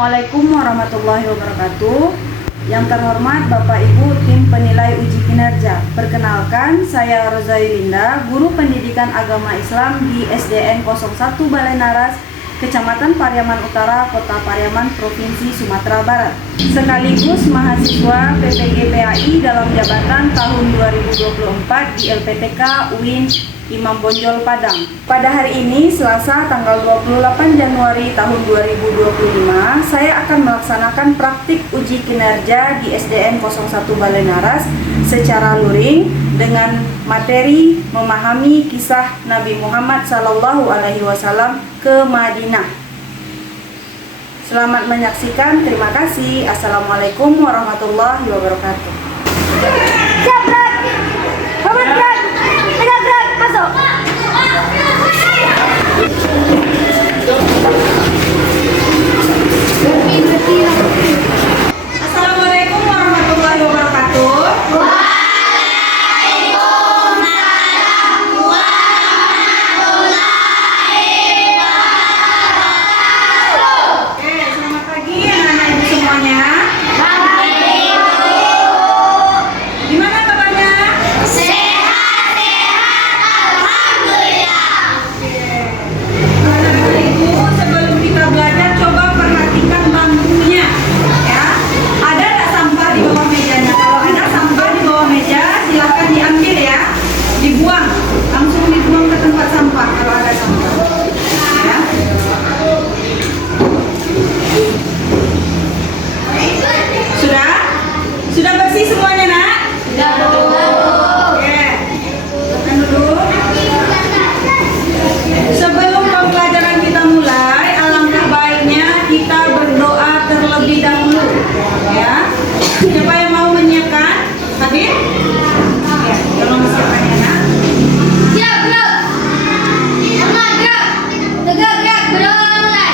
Assalamualaikum warahmatullahi wabarakatuh. Yang terhormat Bapak Ibu tim penilai uji kinerja. Perkenalkan, saya Rozailinda, guru pendidikan agama Islam di SDN 01 Balai Naras, Kecamatan Pariaman Utara, Kota Pariaman, Provinsi Sumatera Barat. Sekaligus mahasiswa PPG PAI dalam jabatan tahun 2024 di LPTK UIN Imam Bonjol Padang. Pada hari ini, Selasa tanggal 28 Januari tahun 2025, saya akan melaksanakan praktik uji kinerja di SDN 01 Balai Naras secara luring dengan materi memahami kisah Nabi Muhammad SAW ke Madinah. Selamat menyaksikan, terima kasih. Assalamualaikum warahmatullahi wabarakatuh. Siap, gerak! Hebat, gerak! Tegak, gerak! Masuk! Assalamualaikum warahmatullahi wabarakatuh. Oke, selamat pagi anak-anak ibu semuanya. Gimana kabarnya? Anak-anak ibu, sebelum kita belajar, coba perhatikan bangkunya, ya. Ada nggak sampah di bawah mejanya? Kalau ada sampah di bawah meja, silakan diambil ya, dibuang, langsung dibuang ke tempat sampah kalau ada sampah. Ya. Sudah? Sudah bersih semuanya, Nak? Oke. Tekan dulu. Sebelum pembelajaran kita mulai, alangkah baiknya kita berdoa terlebih dahulu, ya. Siapa yang mau menyiapkan? Hadir? Ya, tolong siapkan ya, Nak. Siap, gerak! Semangat, gerak! Tegak, gerak! Berdoa mulai!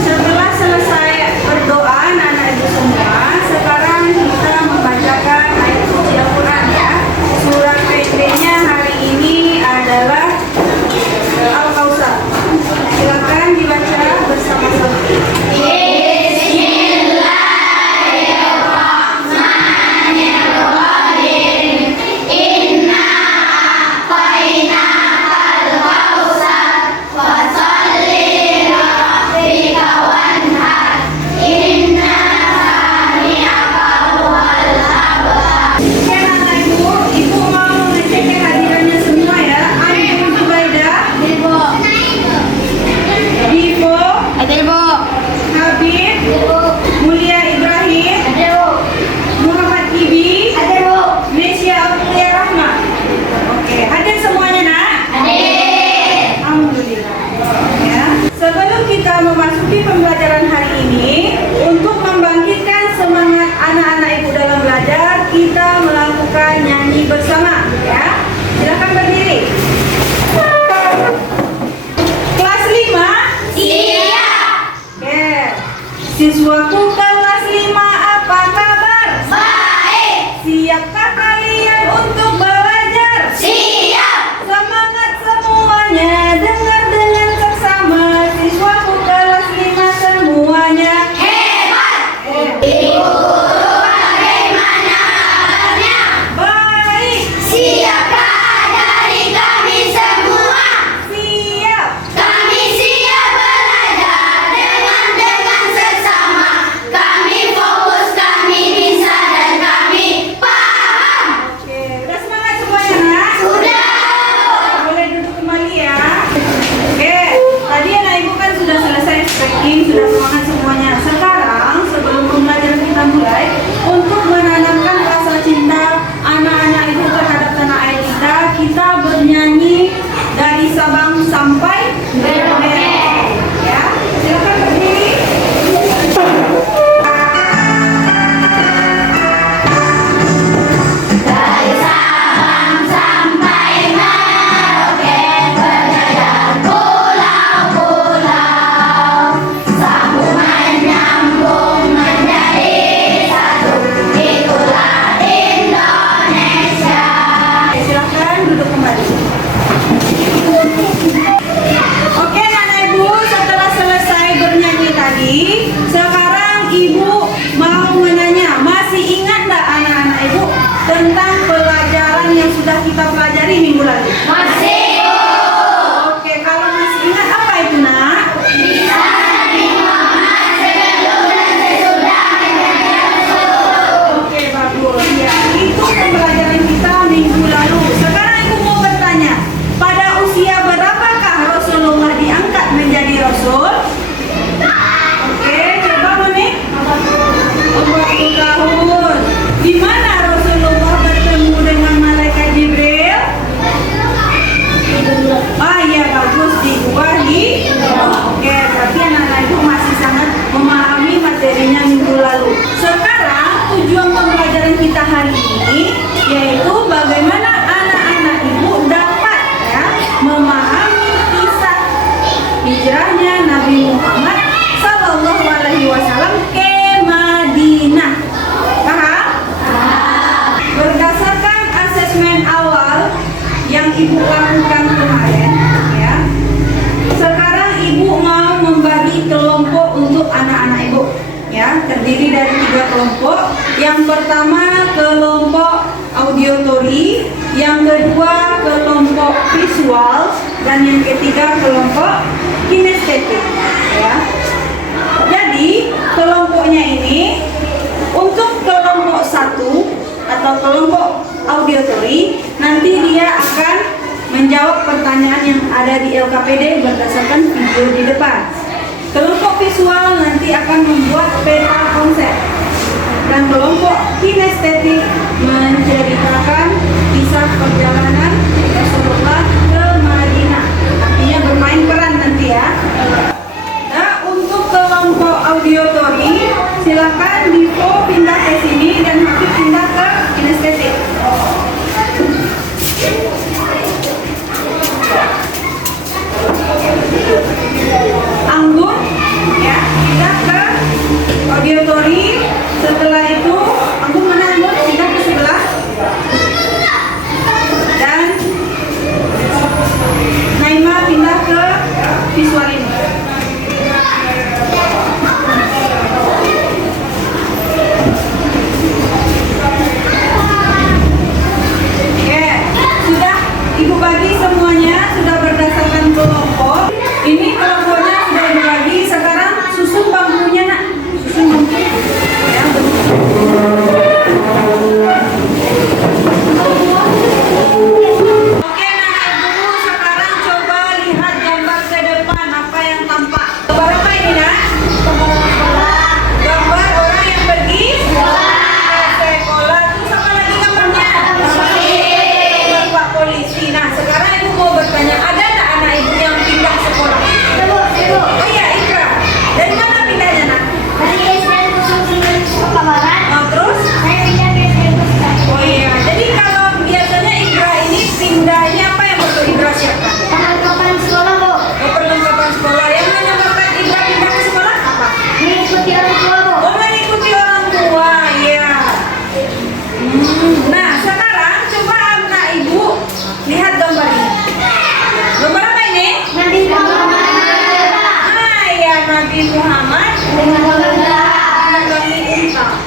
Setelah selesai berdoa, anak-anak ibu semua, terdiri dari 3 kelompok. Yang pertama kelompok auditory, yang kedua kelompok visual, dan yang ketiga kelompok kinestetik. Ya. Jadi kelompoknya ini untuk kelompok 1 atau kelompok auditory nanti dia akan menjawab pertanyaan yang ada di LKPD berdasarkan video di depan. Kelompok visual nanti akan membuat peta konsep, dan kelompok kinestetik menceritakan kisah perjalanan Rasulullah ke Madinah. Artinya bermain peran nanti ya. Nah, untuk kelompok auditory silakan Divo pindah ke sini dan Habib pindah ke kinestetik. Anggun ya pindah ke auditory. Setelah itu Anggun mana Anggun pindah ke sebelah, dan Naima pindah ke visual ini. Oke, sudah Ibu bagi semuanya, sudah berdasarkan kelompok. Ini kelompoknya sudah dibagi. Sekarang susun bangkunya nak, susun bangku. Ya, Oke, anak ibu sekarang coba lihat gambar ke depan apa yang tampak. Gambar apa ini nak? Gambar orang yang pergi sekolah. Terus apa lagi gambarnya? Gambar Pak Polisi. Nah, sekarang ibu mau bertanya, ada tak anak ibu yang pindah sekolah? Oh iya, Ikra. Dari mana pindahnya nak? Oh, terus? Oh iya, jadi kalau biasanya Ikra ini pindahnya apa yang perlu Ikra siapkan? Oh, perlengkapan sekolah. Yang menyebabkan Ikra pindah ke sekolah apa? Oh, mengikuti orang tua, ya. Nah, sekarang coba anak ibu lihat gambar ini. Gambar apa ini? Ah, ya, Nabi Muhammad.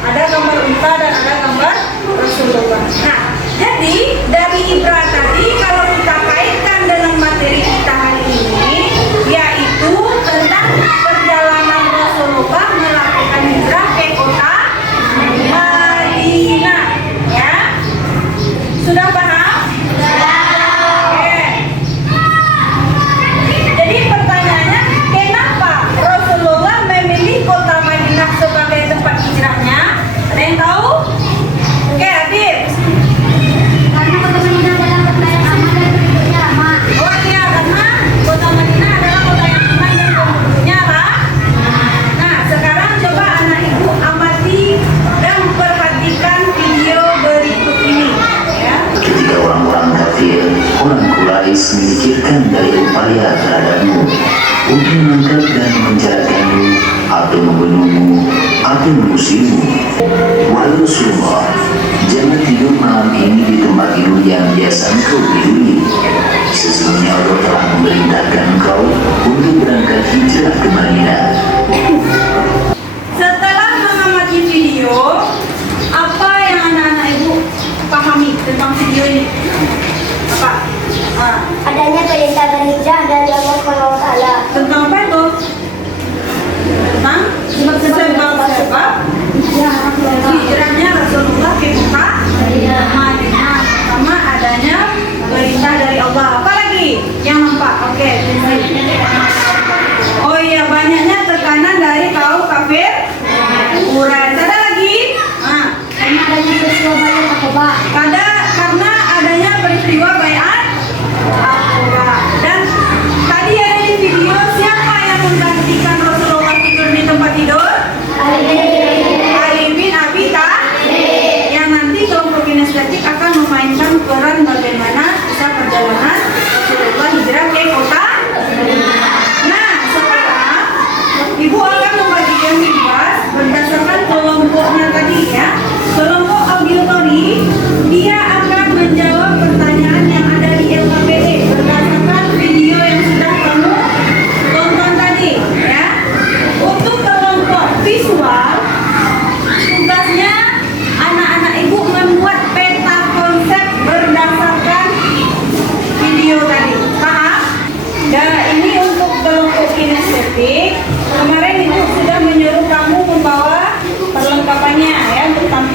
Ada gambar unta dan ada gambar Rasulullah. Nah, jadi dari Ibra tadi kalau kita kaitkan dengan materi kita hari ini, yaitu tentang perjalanan Rasulullah melakukan hijrah ke kota Madinah. Ya, sudah paham? Oke. Jadi pertanyaannya, kenapa Rasulullah memilih kota Madinah sebagai tempat hijrahnya? Ada yang tahu? Oke, Habib. Oh iya, karena kota Madinah adalah kota yang aman dan penduduknya Nah, sekarang coba anak ibu amati dan perhatikan video berikut ini. Ya. Ketika orang-orang kafir, orang Quraisy memikirkan dari upaya terhadapmu untuk menangkap dan menjarakanmu atau membunuhmu atau mengusirmu. Wahai Rasulullah, jangan tidur malam ini di tempat tidur yang biasa engkau tiduri. Sesungguhnya Allah telah memerintahkan engkau untuk berangkat hijrah ke Madinah. Setelah mengamati video, apa yang anak-anak ibu pahami tentang video ini? Apa? Adanya perintah berhijrah dari Allah SWT. Tentang apa itu? Tentang sebab hijrahnya Rasulullah ke kota Madinah. Pertama adanya perintah dari Allah. Apa lagi yang nampak? Oke. Oh iya, banyaknya tekanan dari kaum kafir Quraisy. Ada lagi? Karena adanya peristiwa baiat Aqabah. Dan tadi ada di video, siapa yang menggantikan Rasulullah tidur di tempat tidur?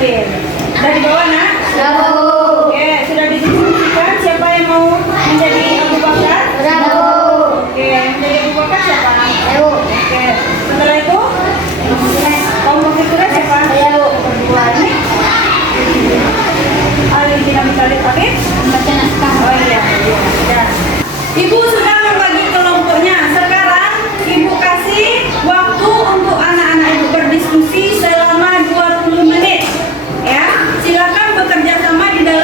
Yasin. Dari bawah nak? Bravo. Oke, sudah didiskusikan siapa yang mau menjadi Abu Bakar? Bravo. Oke, yang menjadi Abu Bakar siapa? Ayo. Oke, setelah itu kaum pemikiran siapa? Ayo. Berdua. Ali bin Abi Thalib. Oke? Membaca naskah. Oh iya, ya. Ibu sudah membagi kelompoknya. Sekarang Ibu kasih waktu untuk anak-anak Ibu berdiskusi selama 20 menit. Ya, silakan bekerja sama di dalam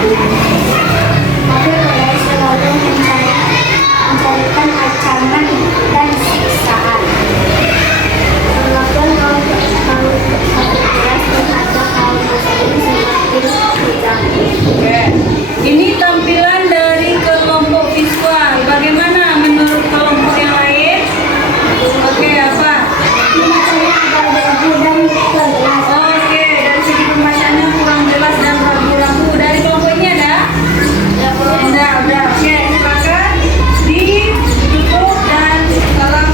Tapi Quraisy selalu mencarikan ancaman dan siksaan. Walaupun kaum Quraisy terhadap kaum Muslimin semakin kejam. Oke. Ini tampilan dari kelompok visual. Bagaimana menurut kelompok yang lain? Oke, apa? Pembacanya agak ragu dan kurang jelas. Oke, dari segi pembacanya kurang jelas dan ragu-ragu. Dari kelompok ini ada? Udah. Oke, silakan ditutup dan salam.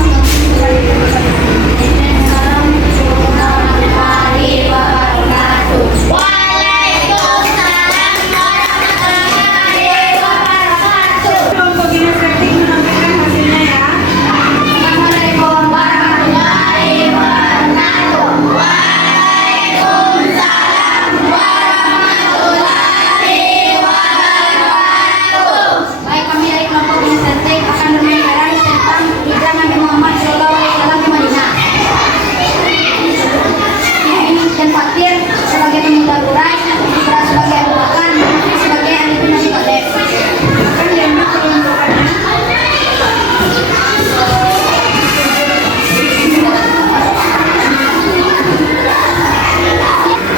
Kelompok kinestetik menampilkan hasilnya ya. Baik, kami dari kelompok kinestetik akan berbicara tentang hijrah Nabi Muhammad SAW ke Madinah. Dan Fatir sebagai pemuda Quraisy, Isra sebagai Abu Bakar, Muslim sebagai Ali bin Abi Thalib. Kan diambil kelompokannya.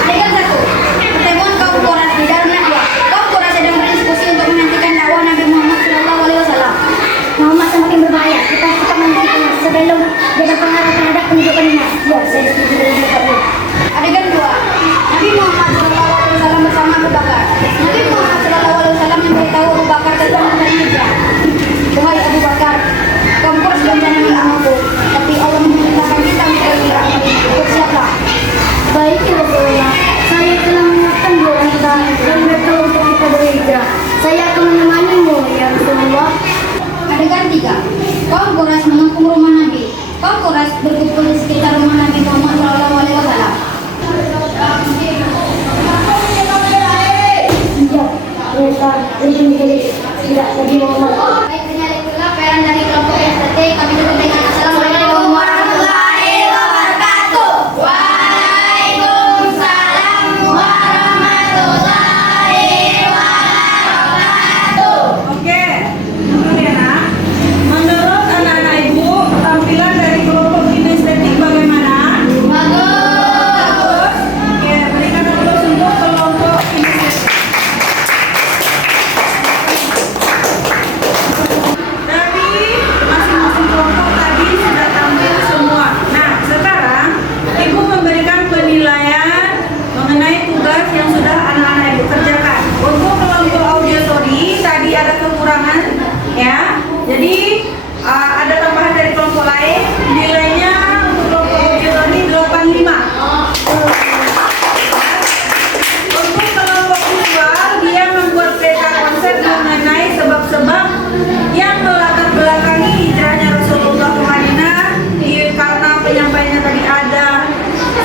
Adegan 1. Pertemuan kaum Quraisy di Darun Nadwa. Kaum Quraisy sedang berdiskusi untuk menghentikan dakwah Nabi Muhammad SAW. Muhammad semakin berbahaya. Kita cepat menghentikannya sebelum dia berpengaruh terhadap penduduk Madinah. Ya, saya setuju dengan itu. Adegan 2. Nabi Muhammad SAW bersama Abu Bakar. Nabi Muhammad SAW memberitahu Abu Bakar tentang rencana hijrah. Wahai Abu Bakar, kaum Quraisy berencana mengganggu, tapi Allah memerintahkan kita untuk hijrah. Bersiaplah. Baik ya Rasulullah, saya telah menyiapkan 2 wanita dan mereka untuk kita berhijrah. Saya akan menemanimu ya Rasulullah. Adegan 3. Kaum Quraisy mengepung rumah Nabi. Kaum Quraisy berkumpul di sekitar rumah Nabi Muhammad SAW. Tidak Nabi Muhammad. Baik, inilah peran dari kelompok estetik. Kami tutup dengan Assalamualaikum warahmatullahi wabarakatuh. Waalaikumsalam warahmatullahi wabarakatuh. Oke, betul ya nak? Menurut anak-anak ibu, tampilan dari kelompok kinestetik bagaimana? Bagus. Oke, berikan aplaus untuk kelompok kinestetik. Dari masing-masing kelompok tadi sudah tampil semua. Nah, sekarang ibu memberikan penilaian mengenai tugas yang sudah anak-anak ibu kerjakan. Untuk kelompok auditory tadi ada kekurangan ya. Jadi ada tambahan dari kelompok lain. Nilainya untuk kelompok auditory 85. Untuk kelompok visual dia membuat peta konsep mengenai sebab-sebab yang melatar belakangi hijrahnya Rasulullah ke Madinah. Karena penyampaiannya tadi ada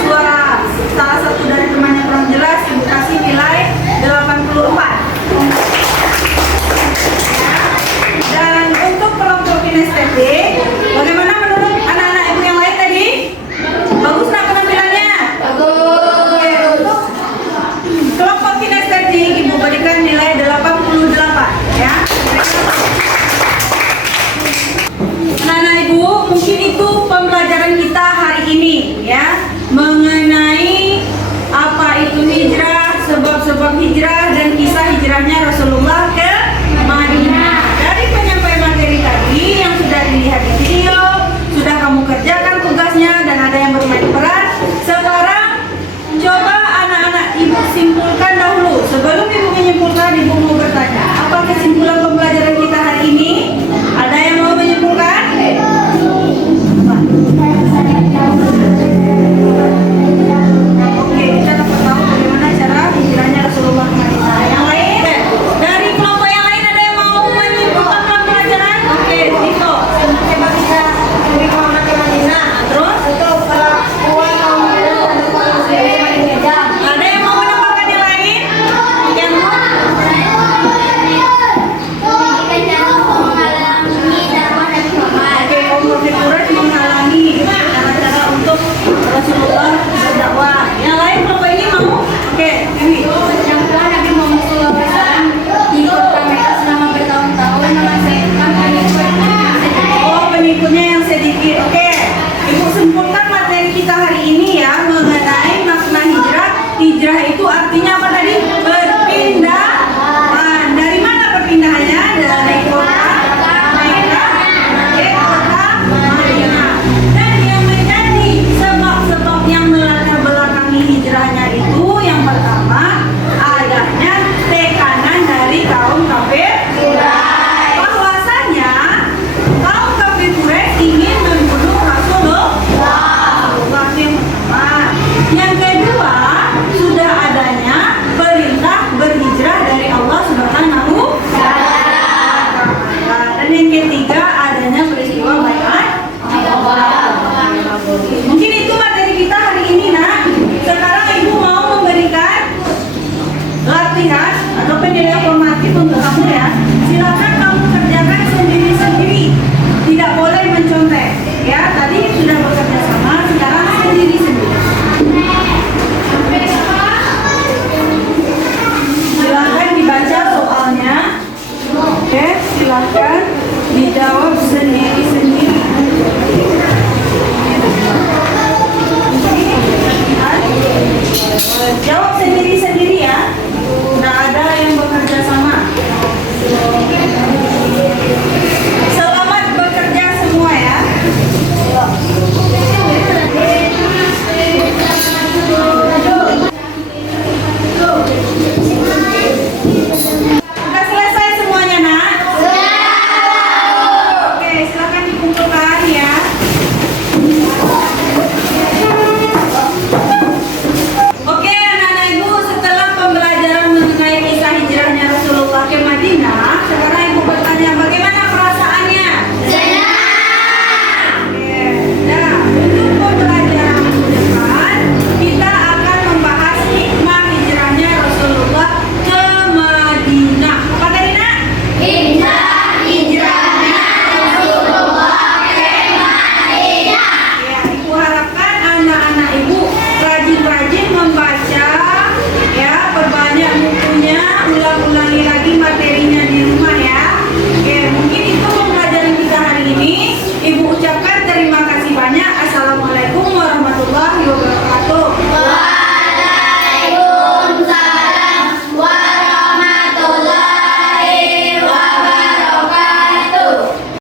suara salah satu dari temannya kurang jelas, ibu kasih nilai 84. Dan untuk kelompok kinestetik, bagaimana menurut anak-anak ibu yang lain tadi? Bagus nggak penampilannya? Oke, untuk kelompok kinestetik ibu berikan nilai 88 ya. Anak-anak ibu, mungkin itu pembelajaran kita hari ini ya, mengenai apa itu hijrah, sebab-sebab hijrah dan kisah hijrahnya Rasulullah.